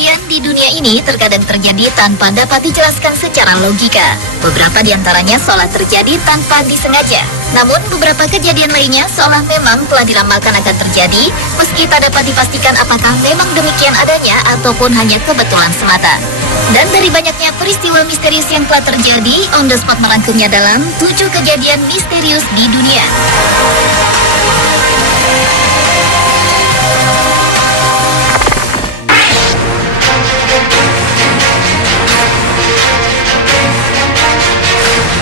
kejadian di dunia ini terkadang terjadi tanpa dapat dijelaskan secara logika. Beberapa di antaranya seolah terjadi tanpa disengaja. Namun beberapa kejadian lainnya seolah memang telah diramalkan akan terjadi, meski tak dapat dipastikan apakah memang demikian adanya ataupun hanya kebetulan semata. Dan dari banyaknya peristiwa misterius yang telah terjadi, On The Spot merangkumnya dalam 7 kejadian misterius di dunia.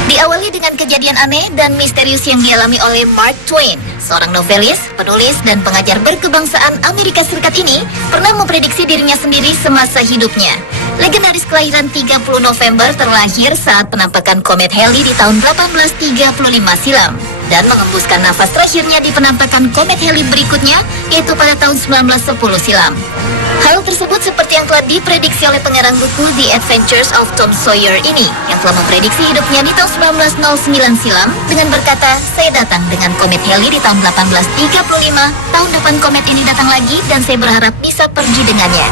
Diawali dengan kejadian aneh dan misterius yang dialami oleh Mark Twain. Seorang novelis, penulis, dan pengajar berkebangsaan Amerika Serikat ini pernah memprediksi dirinya sendiri semasa hidupnya. Legendaris kelahiran 30 November terlahir saat penampakan komet Halley di tahun 1835 silam dan mengembuskan nafas terakhirnya di penampakan komet Halley berikutnya, yaitu pada tahun 1910 silam. Hal tersebut seperti yang telah diprediksi oleh pengarang buku The Adventures of Tom Sawyer ini, yang telah memprediksi hidupnya di tahun 1909 silam dengan berkata, "Saya datang dengan komet Halley di tahun 1835, tahun depan komet ini datang lagi dan saya berharap bisa pergi dengannya."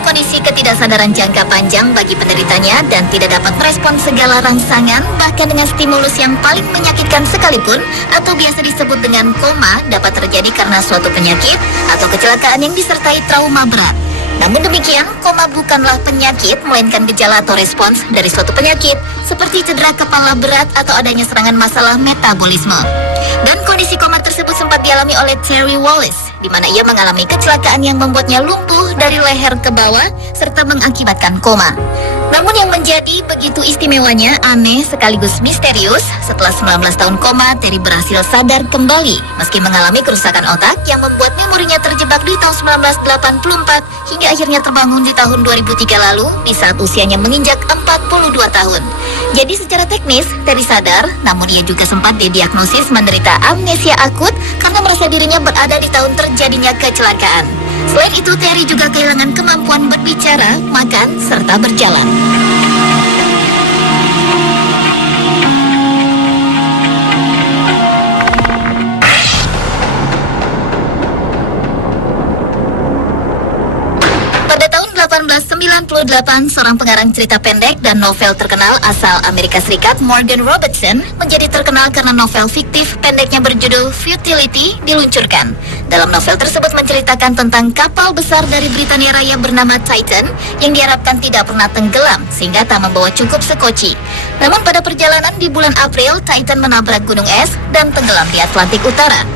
Kondisi ketidaksadaran jangka panjang bagi penderitanya dan tidak dapat merespon segala rangsangan, bahkan dengan stimulus yang paling menyakitkan sekalipun, atau biasa disebut dengan koma, dapat terjadi karena suatu penyakit atau kecelakaan yang disertai trauma berat. Namun demikian, koma bukanlah penyakit, melainkan gejala atau respons dari suatu penyakit, seperti cedera kepala berat atau adanya serangan masalah metabolisme. Dan kondisi koma tersebut sempat dialami oleh Terry Wallace, di mana ia mengalami kecelakaan yang membuatnya lumpuh dari leher ke bawah, serta mengakibatkan koma. Namun yang menjadi begitu istimewanya, aneh sekaligus misterius, setelah 19 tahun koma, Terry berhasil sadar kembali, meski mengalami kerusakan otak yang membuat memorinya terjebak di tahun 1984, hingga akhirnya terbangun di tahun 2003 lalu, di saat usianya menginjak 42 tahun. Jadi secara teknis, Terry sadar, namun ia juga sempat didiagnosis menderita amnesia akut karena merasa dirinya berada di tahun terjadinya kecelakaan. Selain itu, Terry juga kehilangan kemampuan berbicara, makan, serta berjalan. Pada tahun 1898, seorang pengarang cerita pendek dan novel terkenal asal Amerika Serikat, Morgan Robertson, menjadi terkenal karena novel fiktif pendeknya berjudul Futility diluncurkan. Dalam novel tersebut menceritakan tentang kapal besar dari Britania Raya bernama Titan yang diharapkan tidak pernah tenggelam sehingga tak membawa cukup sekoci. Namun pada perjalanan di bulan April, Titan menabrak gunung es dan tenggelam di Atlantik Utara.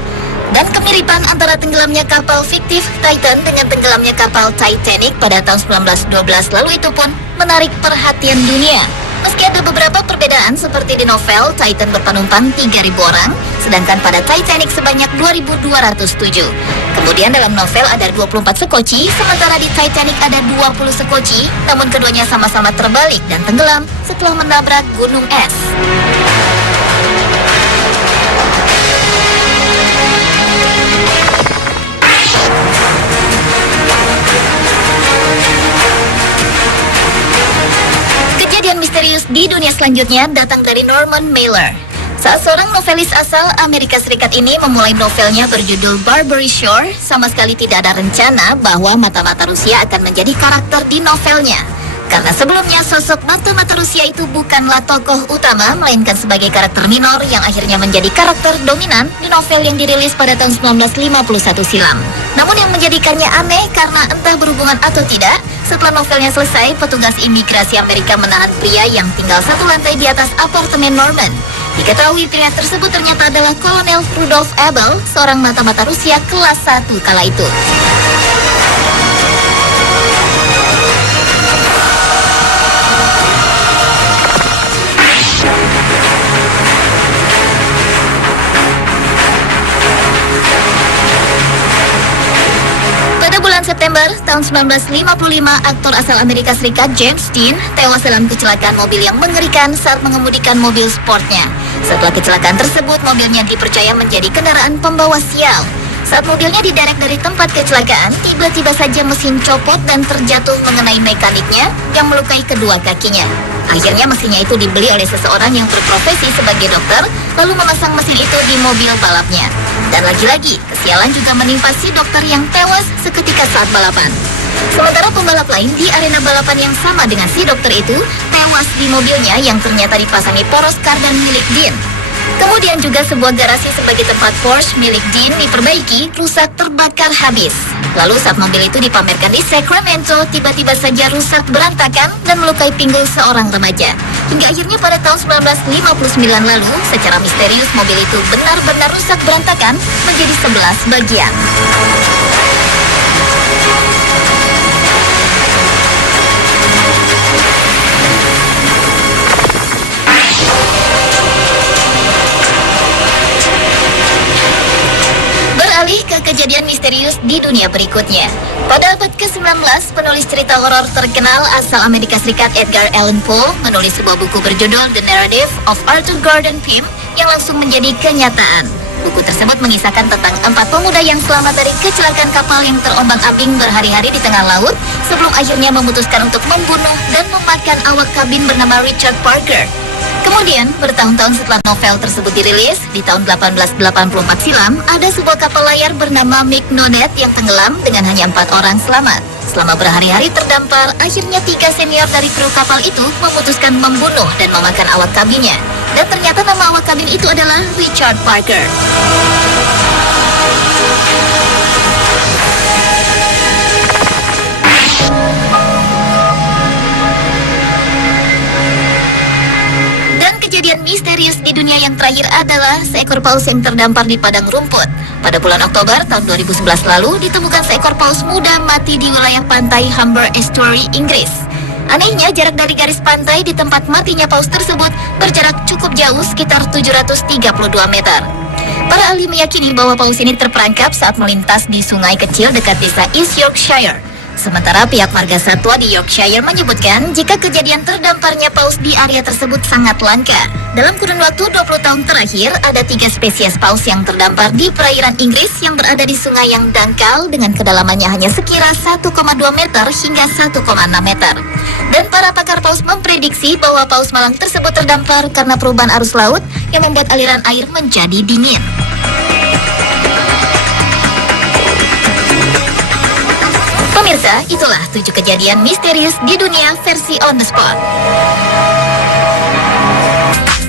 Dan kemiripan antara tenggelamnya kapal fiktif Titan dengan tenggelamnya kapal Titanic pada tahun 1912 lalu itu pun menarik perhatian dunia. Meski ada beberapa perbedaan seperti di novel, Titan berpenumpang 3.000 orang, sedangkan pada Titanic sebanyak 2.207. Kemudian dalam novel ada 24 sekoci, sementara di Titanic ada 20 sekoci, namun keduanya sama-sama terbalik dan tenggelam setelah menabrak gunung es. Kejadian misterius di dunia selanjutnya datang dari Norman Mailer. Saat seorang novelis asal Amerika Serikat ini memulai novelnya berjudul Barbary Shore, sama sekali tidak ada rencana bahwa mata-mata Rusia akan menjadi karakter di novelnya. Karena sebelumnya sosok mata-mata Rusia itu bukanlah tokoh utama, melainkan sebagai karakter minor yang akhirnya menjadi karakter dominan di novel yang dirilis pada tahun 1951 silam. Namun yang menjadikannya aneh karena entah berhubungan atau tidak, setelah novelnya selesai, petugas imigrasi Amerika menahan pria yang tinggal satu lantai di atas apartemen Norman. Diketahui pria tersebut ternyata adalah Kolonel Rudolf Abel, seorang mata-mata Rusia kelas 1 kala itu. September tahun 1955, aktor asal Amerika Serikat James Dean tewas dalam kecelakaan mobil yang mengerikan saat mengemudikan mobil sportnya. Setelah kecelakaan tersebut, mobilnya dipercaya menjadi kendaraan pembawa sial. Saat mobilnya diderek dari tempat kecelakaan, tiba-tiba saja mesin copot dan terjatuh mengenai mekaniknya yang melukai kedua kakinya. Akhirnya mesinnya itu dibeli oleh seseorang yang berprofesi sebagai dokter, lalu memasang mesin itu di mobil balapnya. Dan lagi-lagi, kesialan juga menimpa si dokter yang tewas seketika saat balapan. Sementara pembalap lain di arena balapan yang sama dengan si dokter itu tewas di mobilnya yang ternyata dipasangi poros kardan milik Dean. Kemudian juga sebuah garasi sebagai tempat Porsche milik Dean diperbaiki rusak terbakar habis. Lalu saat mobil itu dipamerkan di Sacramento, tiba-tiba saja rusak berantakan dan melukai pinggul seorang remaja. Hingga akhirnya pada tahun 1959 lalu, secara misterius mobil itu benar-benar rusak berantakan menjadi 11 bagian. Beralih ke kejadian misterius di dunia berikutnya. Pada abad ke-19, penulis cerita horor terkenal asal Amerika Serikat Edgar Allan Poe menulis sebuah buku berjudul The Narrative of Arthur Gordon Pym yang langsung menjadi kenyataan. Buku tersebut mengisahkan tentang 4 pemuda yang selamat dari kecelakaan kapal yang terombang-ambing berhari-hari di tengah laut sebelum akhirnya memutuskan untuk membunuh dan memakan awak kabin bernama Richard Parker. Kemudian, bertahun-tahun setelah novel tersebut dirilis, di tahun 1884 silam, ada sebuah kapal layar bernama Mignonet yang tenggelam dengan hanya 4 orang selamat. Selama berhari-hari terdampar, akhirnya 3 senior dari kru kapal itu memutuskan membunuh dan memakan awak kabinnya. Dan ternyata nama awak kabin itu adalah Richard Parker. Kejadian misterius di dunia yang terakhir adalah seekor paus yang terdampar di padang rumput. Pada bulan Oktober tahun 2011 lalu, ditemukan seekor paus muda mati di wilayah pantai Humber Estuary, Inggris. Anehnya, jarak dari garis pantai di tempat matinya paus tersebut berjarak cukup jauh, sekitar 732 meter. Para ahli meyakini bahwa paus ini terperangkap saat melintas di sungai kecil dekat desa East Yorkshire. Sementara pihak marga satwa di Yorkshire menyebutkan jika kejadian terdamparnya paus di area tersebut sangat langka. Dalam kurun waktu 20 tahun terakhir, ada 3 spesies paus yang terdampar di perairan Inggris yang berada di sungai yang dangkal dengan kedalamannya hanya sekira 1,2 meter hingga 1,6 meter. Dan para pakar paus memprediksi bahwa paus malang tersebut terdampar karena perubahan arus laut yang membuat aliran air menjadi dingin. Pemirsa, itulah 7 kejadian misterius di dunia versi on the spot.